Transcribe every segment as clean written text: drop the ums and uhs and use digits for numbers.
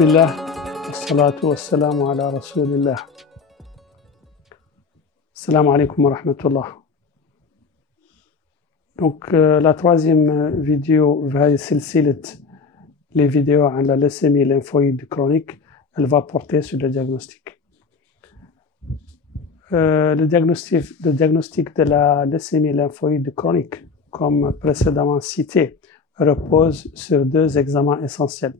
بسم الله والصلاة والسلام على رسول الله. السلام عليكم ورحمة الله. Donc la troisième vidéo va silsilat les vidéos à la leucémie lymphoïde chronique, elle va porter sur le diagnostic. Le diagnostic de la leucémie lymphoïde chronique, comme précédemment cité, repose sur deux examens essentiels.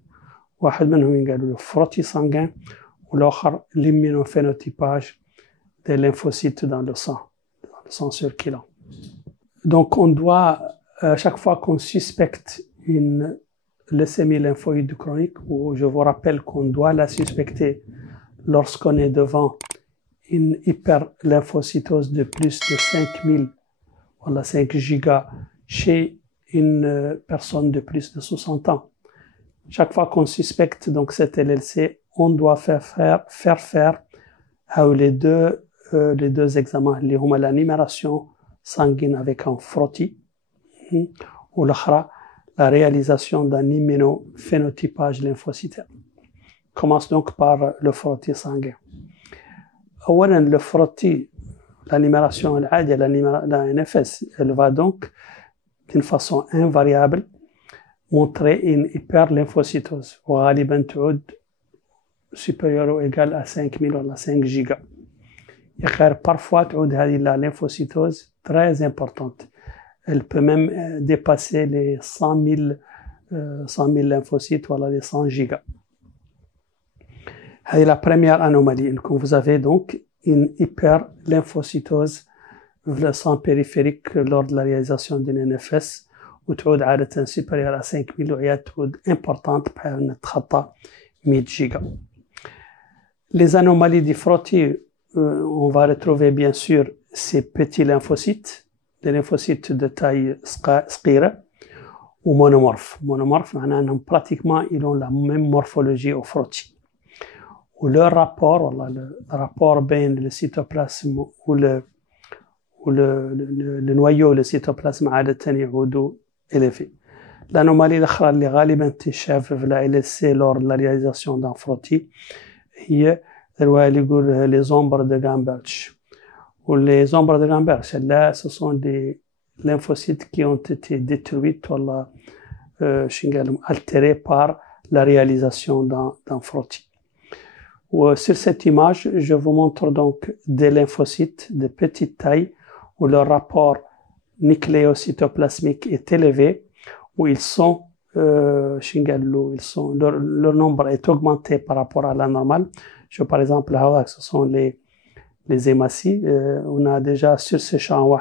واحد منهم ينقالوا له frottis sanguin والآخر l'immunophénotypage des lymphocytes dans le sang circulant. Donc on doit, à chaque fois qu'on suspecte une leucémie lymphoïde chronique, ou je vous rappelle qu'on doit la suspecter lorsqu'on est devant une hyperlymphocytose de plus de 5000 ou 5 gigas chez une personne de plus de 60 ans. Chaque fois qu'on suspecte donc cette LLC, on doit faire les deux examens, la numération sanguine avec un frottis, ou la réalisation d'un immunophénotypage lymphocytaire. Commence donc par le frottis sanguin. Le frottis, la numération la NFS, elle va donc d'une façon invariable montrer une hyperlymphocytose وغالبا تعود supérieure ou égale à 5000 ou 5 gigas. Parfois تعود هذه la lymphocytose très importante. Elle peut même dépasser les 100 000 lymphocytes ou les 100 gigas. C'est la première anomalie. Vous avez donc une hyperlymphocytose dans le sang périphérique lors de la réalisation d'une NFS. وتعود عادة supérieure à 5000 وعيات تعود importante بحال نتخطى 100 gigas. Les anomalies du frottis, on va retrouver bien sûr ces petits lymphocytes, des lymphocytes de taille صغيرة ou monomorphes. Monomorphes معناه انهم pratiquement ils ont la même morphologie au frottis. Ou leur rapport, le rapport بين le cytoplasme ou le noyau, le cytoplasme عادة يعودوا élevé. L'anomalie الأخرى اللي غالبا تشاف في la LSC lors de la réalisation d'un frottis هي les ombres de Gamberg. Ou les ombres de Gamberg, là, ce sont des lymphocytes qui ont été détruits ou altérés par la réalisation d'un frottis. Sur cette image, je vous montre donc des lymphocytes de petite taille où leur rapport nucléocytoplasmique est élevé, où leur nombre est augmenté par rapport à la normale. Par exemple, ce sont les hématies. On a déjà sur ce champ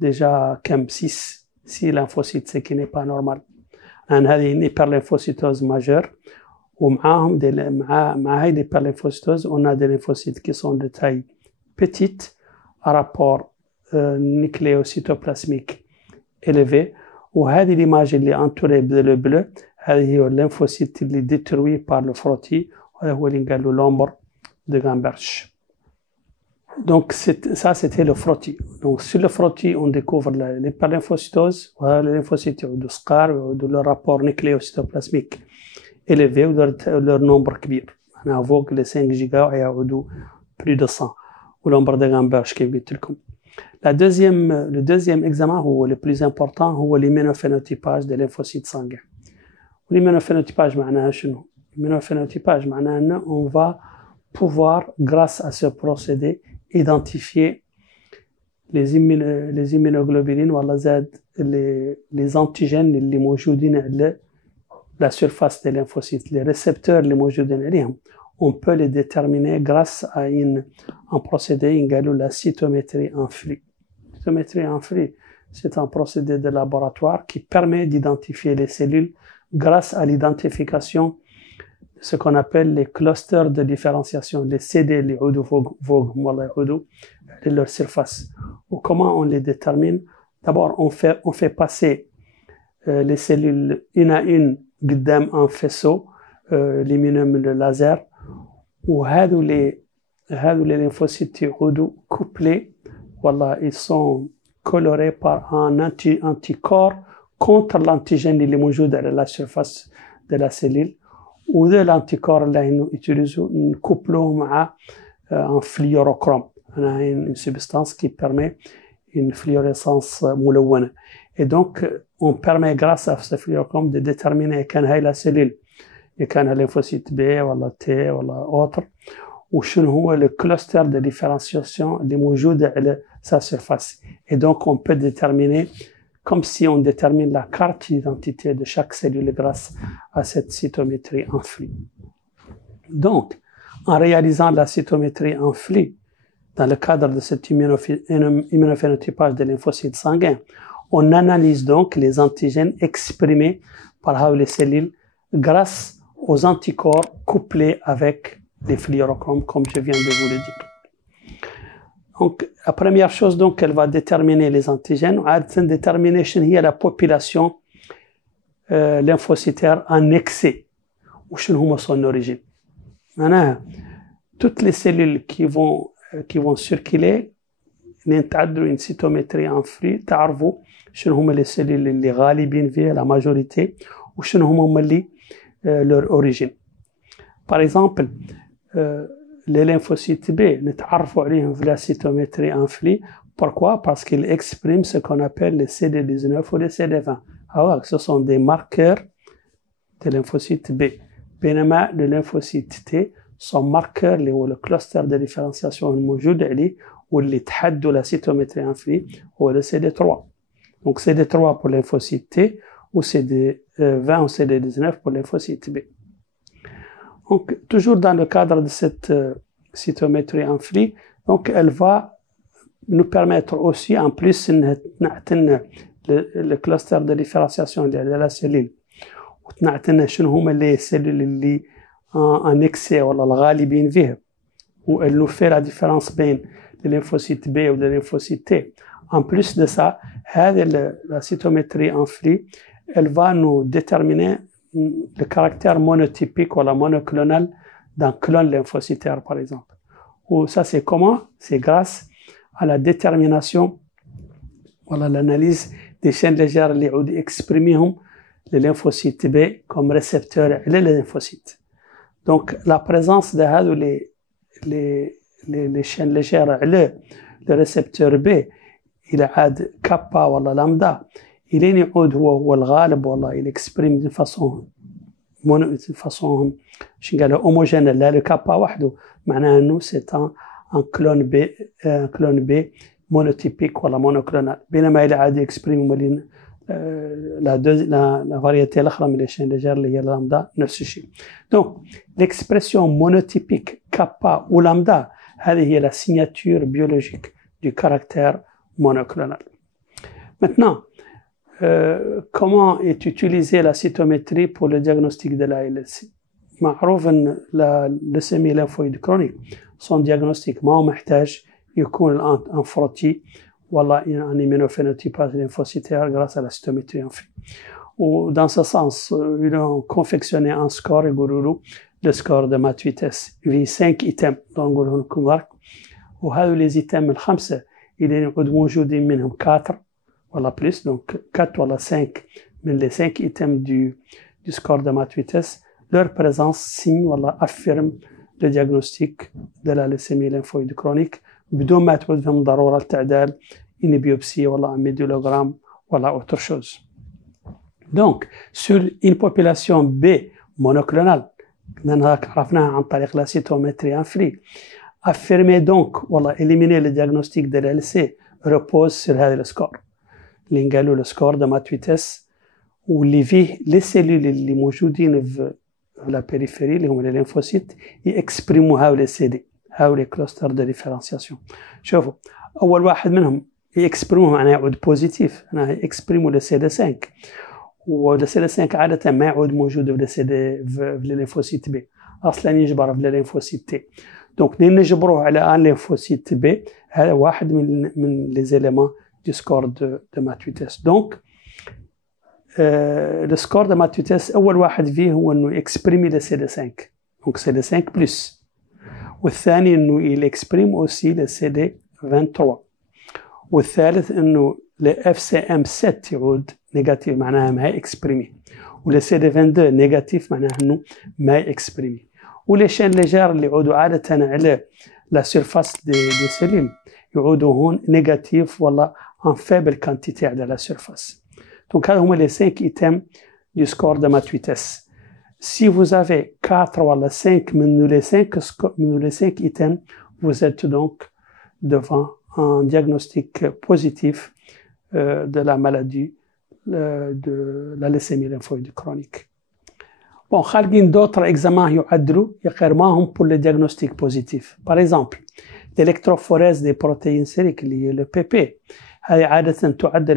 déjà 6 lymphocytes, ce qui n'est pas normal. On a une hyperlymphocytose majeure. ومعاهم مع هاي l'hyperlymphocytose, on a des lymphocytes qui sont de taille petite à rapport nucléocytoplasmique élevé. وهذه l'image اللي entourée de bleu, هذه هي الليمفوسيت اللي détruit par le frottis, وهذا هو اللي نقال له l'ombre de Gamberg. Donc ça c'était le frottis. Donc sur le frottis on découvre l'hyperlymphocytose, وهذا lymphocytes يعودوا صغار ويعودوا le rapport nucléocytoplasmique élevé leur nombre كبير. أنا فوق les 5 gigas ويعودوا plus de 100 والombre de Gamberg كيف قلت لكم. Le deuxième examen, ou le plus important, c'est l'immunophénotypage des lymphocytes sanguins. L'immunophénotypage, on va pouvoir, grâce à ce procédé, identifier les immunoglobulines ou les antigènes اللي موجودين على la surface des lymphocytes, les récepteurs اللي موجودين عليهم. On peut les déterminer grâce à un procédé, la cytométrie en flux. La cytométrie en flux, c'est un procédé de laboratoire qui permet d'identifier les cellules grâce à l'identification de ce qu'on appelle les clusters de différenciation, les CD, les leur surface. Ou comment on les détermine? D'abord, on fait passer les cellules une à une قدام un faisceau lumineux de laser. وهذو les lymphocytes يعودوا couplés, ils sont colorés par un anticorps contre l'antigène اللي موجود على la surface de la cellule, وذا الانتيكور اللي يوتيليزو نكوبلوه مع ان فليوروكروم. انا une substance qui permet une fluorescence ملونة. Et donc on permet grâce à ce fluorochrome de déterminer كان هاي la cellule كان lymphocyte B ولا T ولا autre وشنو هو le cluster de différenciation اللي موجود على sa surface. Et donc on peut déterminer comme si on détermine la carte d'identité de chaque cellule grâce à cette cytométrie en flux. Donc, en réalisant la cytométrie en flux, dans le cadre de cet immunophénotypage des lymphocytes sanguins, on analyse donc les antigènes exprimés par les cellules grâce aux anticorps couplés avec les fluorochromes, comme je viens de vous le dire. Donc, la première chose, donc, elle va déterminer les antigènes, elle va déterminer la population lymphocytaire en excès, ou son origine. Maintenant, toutes les cellules qui vont circuler, نتعدلوا une cytométrie en flux, تعرفوا شنو هما les cellules اللي غالبين فيها la majorité, وشنو هما اللي leur origine. Par exemple, les lymphocytes B, نتعرفوا عليهم في la cytométrie en flux. Pourquoi? Parce qu'ils expriment ce qu'on appelle les CD19 ou les CD20. Alors, ce sont des marqueurs des lymphocytes B. بينما le lymphocyte T sont marqueurs اللي هو le cluster de différenciation الموجود عليه واللي تحدوا la cytométrie en flux هو le CD3. Donc CD3 pour lymphocyte T ou CD20 ou CD19 pour lymphocyte B. Donc, toujours dans le cadre de cette cytométrie en flux, donc elle va nous permettre aussi, en plus, le cluster de différenciation de la cellule, وتنعتنا شنو هما les cellules اللي en excès ولا الغالبين فيها, où elle nous fait la différence بين les lymphocytes B ou les lymphocytes T. En plus de ça, la cytométrie en flux, elle va nous déterminer le caractère monotypique ou la monoclonal d'un clone lymphocytaire, par exemple. Ou ça, c'est comment? C'est grâce à la détermination, voilà, l'analyse des chaînes légères qui expriment les lymphocytes B comme récepteurs les lymphocytes. Donc, la présence de les chaînes légères le récepteur B, il a kappa ou lambda, il est هو الغالب والله il exprime d'une façon homogène. Là le kappa وحده معناه انه c'est un clone B monotypique ولا monoclonal. بينما il عادي exprime la variété الاخرى من les chaînes légères اللي هي lambda نفس الشيء. Donc l'expression monotypique kappa ou lambda هذه هي la signature biologique du caractère monoclonal. Maintenant, comment est utilisée la cytométrie pour le diagnostic de la LLC? معروف ان الليسيميا ليمفويد كرونيك son diagnostic ما هو محتاج يكون un frottis ولا un immunophénotypage lymphocytaire grâce à la cytométrie en flux. Ou dans ce sens, ils ont confectionné un score, le score de Matt-Vitesse, il y a 5 items dans le marque, وهذو les items الخمسة اللي موجودين منهم 4 ولا plus, donc 4 ولا 5 من les 5 items du score de Matt-Vitesse, leur présence signe ولا affirme le diagnostic de la leucémie lymphoïde chronique بدون ما تعود فيهم ضرورة تعدال une biopsie ولا un médulogramme ولا autre chose. Donc, sur une population B monoclonale, عرفناها عن طريق la cytométrie en flux, affirmer donc ولا éliminer le diagnostic de l'LC repose sur هذا السكور اللي نقالوا السكور de Matt-Vitesse واللي فيه les cellules اللي موجودين في la périphérie اللي هم les lymphocytes يexpriment هؤلاء CD هؤلاء clusters de différenciation. شوفوا أول واحد منهم يexpriment معناه يعود بوزيتيف، معناه يexpriment le CD5 وال CD5 عادة ما يعود موجود في الليمفوسيت B، أصلا يجبر في الليمفوسيت T. Donc نجبروه على un lymphocyte B، هذا واحد من les éléments du score de Matt-Vitesse. Donc le score de Matt-Vitesse أول واحد فيه هو إنه يexprime le CD5، donc CD5 plus، والثاني إنه يexprime aussi le CD23، والثالث إنه le FCM7 يعود نيجاتيف معناها ما يexprime، ولي CD22 نيجاتيف معناه انه ما يكسبريمي. ولي شين ليجير اللي يعودوا عاده على لا سيرفاس دي سيلول يعودوا هون نيجاتيف ولا ان فيبل كانتيتي على لا سيرفاس. دونك هذا هما لي 5 ايتم du score de math vitesse. Si vous avez 4 ou 5 les 5 items, vous êtes donc devant un diagnostic positif de la maladie de la leucémie lymphoïde chronique. Bon, il y a d'autres examens pour le diagnostic positif. Par exemple, l'électrophorèse des protéines sériques, le PP.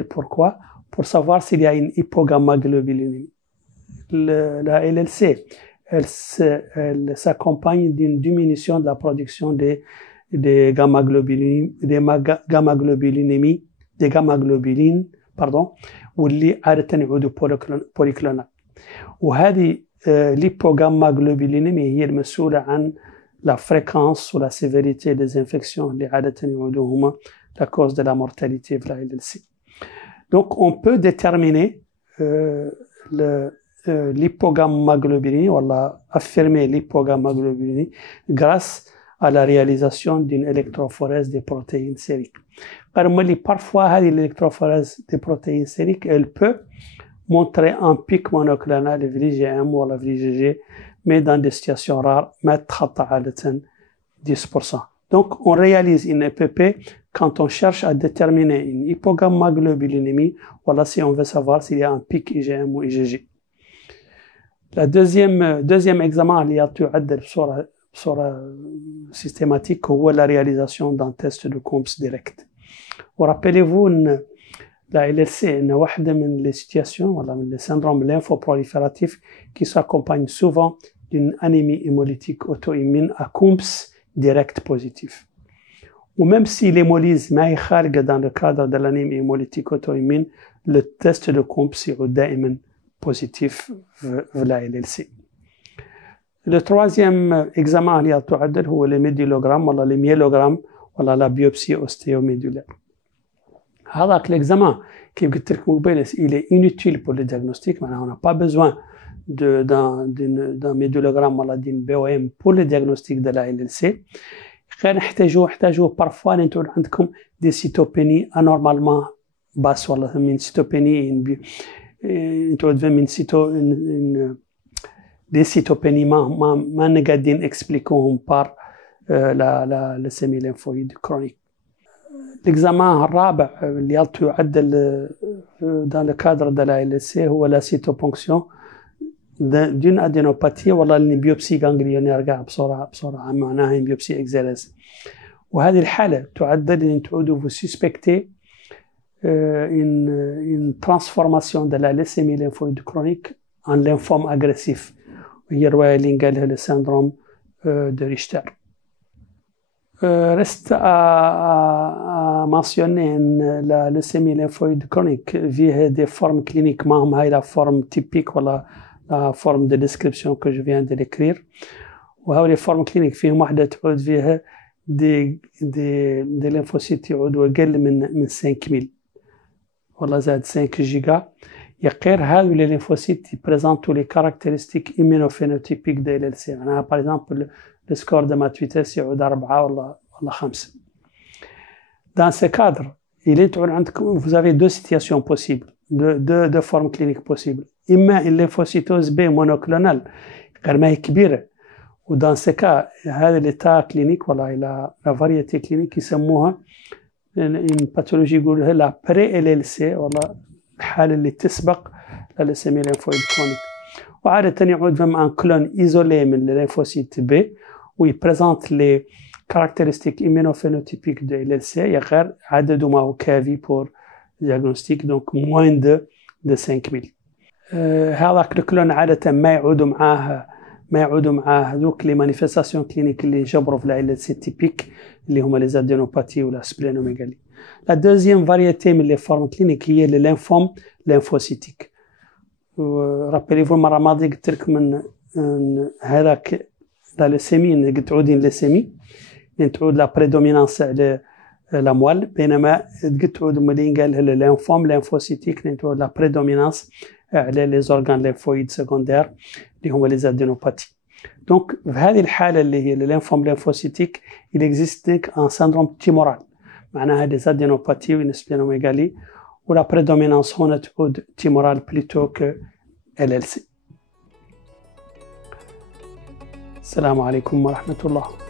Pourquoi? Pour savoir s'il y a une hypogammaglobulinémie. La LLC, elle s'accompagne d'une diminution de la production des gamma-globulines, واللي عادة يعودوا بوليكلونال. وهذه l'hypogammaglobulinémie هي المسؤولة عن la fréquence ou la sévérité des infections اللي عادة يعودوا هما la cause de la mortalité de la LLC. Donc on peut déterminer l'hypogammaglobulinémie ou affirmer l'hypogammaglobulinémie grâce à la réalisation d'une électrophorèse des protéines sériques. Parfois, l'électrophorèse des protéines sériques, elle peut montrer un pic monoclonal, le VIGM ou la VIGG, mais dans des situations rares, 10%. Donc, on réalise une EPP quand on cherche à déterminer une hypogammaglobulinémie, voilà si on veut savoir s'il y a un pic IgM ou IgG. Le deuxième examen, il y a بصورة systématique هو la réalisation d'un test de COMS direct. Rappelez-vous ان la LLC est واحدة من les situations ولا من les syndromes lymphoprolifératifs qui s'accompagnent souvent d'une anémie hémolytique auto-immune à COMS direct positif. Ou même si l'hémolyse ما هي خارجة dans le cadre de l'anémie hémolytique auto-immune, le test de COMS يعود دائما positif في la LLC. Le troisième examen اللي تعدل هو le médulogramme ولا le myélogramme ولا la biopsie ostéomédulaire. هذاك l'examen كيف قلت لكم قبل il est inutile pour le diagnostic. معناها on n'a pas besoin d'un médulogramme ولا d'une BOM pour le diagnostic de la LLC. غير نحتاجوه parfois نتعود عندكم des cytopénies anormalement basses ولا من cytopénie نتعود من des cytopénies ما نقدرين expliquoهم par la leucémie lymphoïde chronique. L'examen الرابع اللي يعدل dans le cadre de la LLC هو la cytoponction d'une adénopathie ولا البيوبسي ganglionnaire كاع بصورة معناها بيوبسي اكزيريز. وهذه الحالة تعدل إن تعودوا vous suspectez une transformation de la leucémie lymphoïde chronique en lymphome agressif. هي الرواية اللي قالها le syndrome de Richter. Reste à mentionner la leucémie lymphoïde chronique via des formes cliniques. ما هم هاي la forme typique ولا la forme de description que je viens de l'écrire. وهاي les formes cliniques فيهم واحدة تعود فيها des lymphocytes يعودوا أقل من 5000 ولا زاد 5 جيجا. يقير هذو les lymphocytes qui présentent tous les caractéristiques immunophénotypiques de LLC. معناها par exemple le score de math vitesse يعود 4 ولا 5. Dans ce cadre, vous avez deux situations possibles, deux formes cliniques possibles. إما une lymphocytose B monoclonale غير ما هي كبيرة. ودان ce cas, هذا l'état clinique ولا la variété clinique يسموها une pathologie يقولها la pré-LLC ولا الحالة اللي تسبق للسيمي lymphoïde chronique. وعادة يعود فم un clone isolé من le lymphocyte B où il présente les caractéristiques immunophénotypiques de LLC. يغير عدد ما هو كافي pour diagnostic donc moins de 5000. هذاك الكلون عادة ما يعودوا معاه ذوك لي مانيفستاسيون كلينيك اللي جبروا في لا LLC تيبيك اللي هما لي زادينوباتي ولا سبلينوميغالي. لا دوزيام فاريتي من لي فورم كلينيك هي لي لينفوم لينفوسيتيك. رابيليفو المره الماضيه قلت لكم من هذاك لا ليسيمي قد تعودين ليسيمي تعود لا بريدومينانس على الاموال، بينما قد تعود ملين قال لينفوم لينفوسيتيك تعود لا بريدومينانس على لي زورغان ليمفويد سكوندير اللي هما لي زادينوباتي. دونك في هذه الحاله اللي هي الليمفوم ليمفوسيتيك il existe un syndrome tumoral معناها des adénopathies ou une splénomégalie où la prédominance هنا تعود tumorale plutôt que LLC. السلام عليكم ورحمة الله.